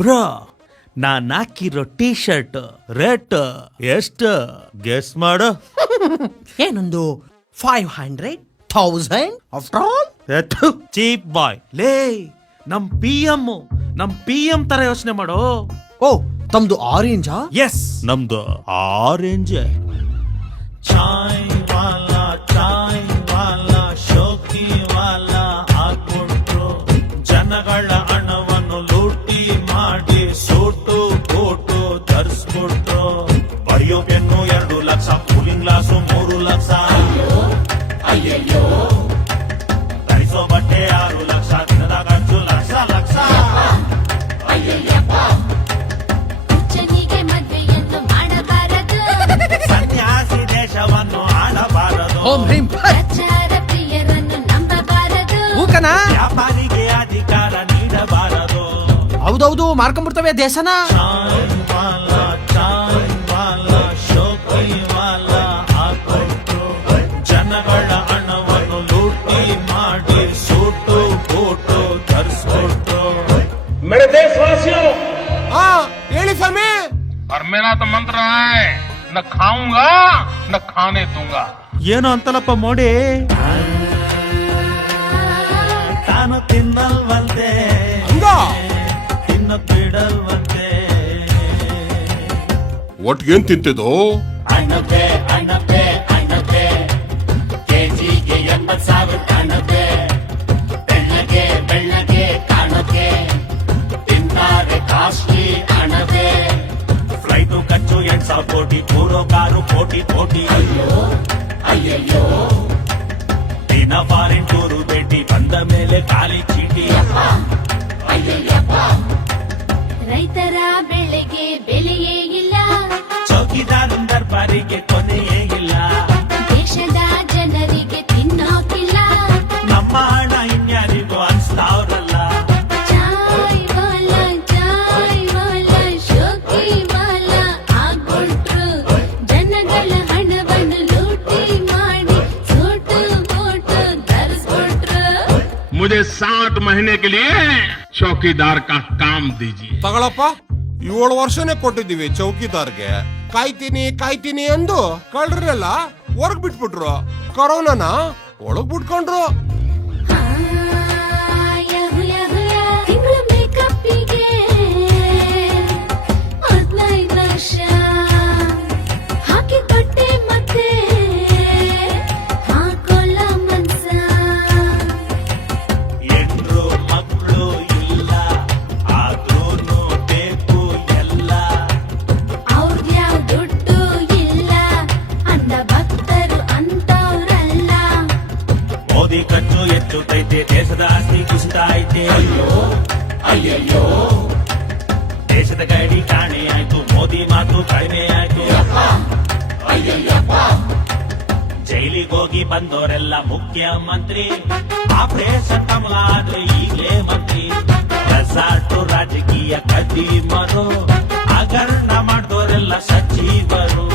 Bro, ನಾನ್ ಹಾಕಿರೋ T shirt rate ಎಷ್ಟು guess ಮಾಡು. ಏನೊಂದು 500,000 ಆಫ್ಟರ್ ಆಲ್. ಚೀಪ್ ಬಾಯ್ ಲೇ. ನಮ್ ಪಿ ಎಂ ತರ ಯೋಚನೆ ಮಾಡು. ಓ, ತಮ್ದು ಆರೆಂಜಾ? ಎಸ್, ನಮ್ದು ಆರೆಂಜ್. ಚಾಯ್ ವಾಲಾ ಶೋಕಿ ವಾಲಾ ಆಗ್ಬಿಟ್ರು. ಜನಗಳ ಹಣವನ್ನು ಲೂಟಿ ಮಾಡಿ ಸೂಟು ಕೋಟು ಧರಿಸ್ಬಿಟ್ರು. ಬಡಿಯೋ pen 2 lakh, cooling glass 3 lakh, ಧರಿಸೋ ಬಟ್ಟೆ 6 ಲಕ್ಷ, ದಿನದ ಖರ್ಚು ಲಕ್ಷ ಲಕ್ಷ. ಹುಚ್ಚನಿಗೆ ಮದುವೆಯನ್ನು ಮಾಡಬಾರದು, ಸನ್ಯಾಸಿ ದೇಶವನ್ನು ಆಡಬಾರದು, ಓಂ ಹ್ರೀಂ ಪ್ರಚಾರ ಪ್ರಿಯರನ್ನು ನಂಬಬಾರದು, ಹೂಕನ. ವ್ಯಾಪಾರಿಗೆ ಅಧಿಕಾರ ನೀಡಬಾರದು. ಹೌದೌದು, ಮಾರ್ಕೊಂಡ್ಬಿಡ್ತವೆ ದೇಶನ. ಚಾಯ್ ವಾಲಾ ಶೋಕಿ ವಾಲಾ ಆಗ್ಬಿಟ್ರು. ಜನಗಳ ಹಣವನ್ನು ಲೂಟಿ ಮಾಡಿ ಸೂಟು ಕೋಟು ಧರಿಸ್ಬಿಟ್ರು. मेरे देशवासियों, ಹೇಳಿ ಸ್ವಾಮಿ. और मेरा तो मंत्र है, न खाऊंगा न खाने दूंगा. ಏನು ಅಂತಲಪ್ಪ ಮೋಡಿ. ತಾನು ತಿನ್ನಲ್ವಂತೆ, ತಿನ್ನು ಬಿಡಲ್ವಂತೆ. ಒಟ್ಟಿಗೇನ್ ತಿಂತಿದ್ದು? ಅಣಬೆ ಅಣಬೆ ಅಣಬೆ ಕೆಜಿಗೆ 80,000 ಅಣಬೆ. ಬೆಳ್ಳಗೆ ಬೆಳ್ಳಗೆ ಕಾಣಕೆ ತಿಂತಾರೆ ಕಾಸ್ಟ್ಲಿ ಅಣಬೆ. ಫ್ಲೈಟು ಖರ್ಚು 8,000 ಕೋಟಿ, ಕೂರೋ ಕಾರು ಕೋಟಿ ಕೋಟಿ. ಅಯ್ಯಯ್ಯೋ ದಿನ ಫಾರಿನ್ ಟೂರು ಭೇಟಿ, ಬಂದ ಮೇಲೆ ಖಾಲಿ ಚೀಟಿ. ಅಯ್ಯಯ್ಯಪ್ಪ ರೈತರ ಬೆಳೆಗೆ ಬೆಲೆಯೇ ಇಲ್ಲ, ಚೌಕಿದಾರ ದರ್ಬಾರಿಗೆ ಕೊನೆಯೇ ಇಲ್ಲ. ದೇಶದ ಜನರಿಗೆ ತಿನ್ನೋಕಿಲ್ಲ. ನಮ್ಮ ಹಣ ಇನ್ಯಾರಿಗೂ ಅನ್ಸ್ತಾವ್ರಲ್ಲ. ಚಾಯ್ ವಾಲಾ ಶೋಕಿ ವಾಲಾ ಆಗ್ಬಿಟ್ರು. ಜನಗಳ ಹಣವನ್ನು ಲೂಟಿ ಮಾಡಿ ಸೂಟು ಬೂಟು ಧರಿಸ್ಬಿಟ್ರು. मुझे 60 महीने के लिए चौकीदार का काम दीजिए. ತಗೊಳಪ್ಪ, 7 ವರ್ಷನೇ ಕೊಟ್ಟಿದ್ದೀವಿ ಚೌಕಿದಾರ್ಗೆ. ಕಾಯ್ತೀನಿ ಅಂದು ಕಳ್ರೆಲ್ಲ ಹೊರಗ್ ಬಿಟ್ಬಿಟ್ರು. ಕೊರೋನಾನ ಒಳಗ್ ಬಿಟ್ಕೊಂಡ್ರು. ತಿಂಗಳ ಮೇಕಪ್ಪಿಗೆ 15 ಲಕ್ಷ ಹಾಕಿ ಬಟ್ಟೆ ಮತ್ತೆ ಹಾಕೋಲ್ಲ ಮನ್ಸ. ಹೆಣ್ಣು ಮಕ್ಕಳು ಇಲ್ಲ, ಆದ್ರೂನು ಬೇಕು ಎಲ್ಲ. ಅವ್ರ್ಯಾವ ದುಡ್ಡು ಇಲ್ಲ, ಅಂದ ಭಕ್ತರು ಅಂತವ್ರಲ್ಲ. ಮೋದಿ ಖರ್ಚು ಹೆಚ್ಚುತ್ತೈತೆ, ದೇಶದ ಆಸ್ತಿ ಕುಸಿತ ಐತೆ. ಅಯ್ಯಯ್ಯೋ ದೇಶದ ಗಡಿ ಕಾಣೆ ಆಯ್ತು, ಮೋದಿ ಮಾತು ಕಡಿಮೆ ಆಯ್ತು. ಅಯ್ಯಯ್ಯಪ್ಪ ಜೈಲಿಗೆ ಹೋಗಿ ಬಂದವರೆಲ್ಲ ಮುಖ್ಯಮಂತ್ರಿ. ಆಪರೇಷನ್ ಕಮಲ ಆದ್ರೆ ಈಗಲೇ ಮಂತ್ರಿ. ರೆಸಾರ್ಟು ರಾಜಕೀಯ ಕದ್ದಿಮರು, ಹಗರಣ ಮಾಡಿದವರೆಲ್ಲ ಸಚಿವರು.